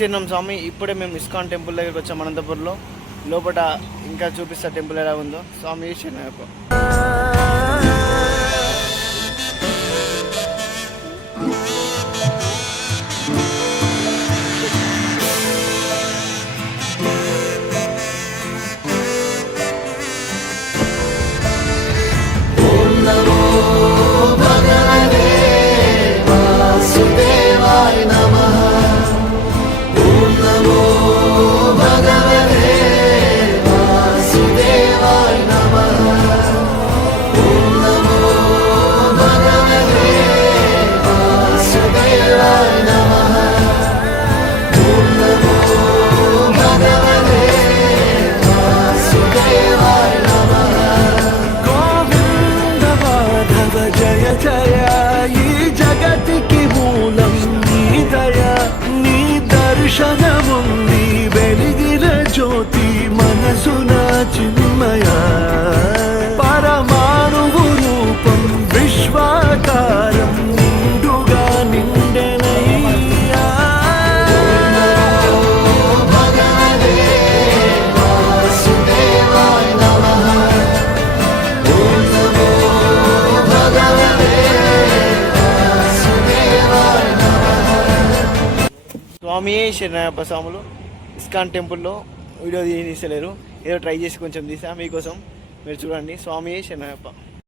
చిన్నం స్వామి. ఇప్పుడే మేము ISKCON temple దగ్గరికి వచ్చాం అనంతపురంలో. లోపల ఇంకా చూపిస్తా టెంపుల్ ఎలా ఉందో. స్వామి చిన్నప్ప. దర్శనముంది వెలిగిన జ్యోతి మనసున చిన్మయ పరమాణువు రూపం విశ్వాకారం నిండుగా నిండెనయ్యా. స్వామి శరణయ్యప్ప స్వాములు ఇస్కాన్ టెంపుల్లో వీడియో తీసలేరు, ఏదో ట్రై చేసి కొంచెం తీసా మీకోసం. మీరు చూడండి. స్వామి శరణయ్యప్ప.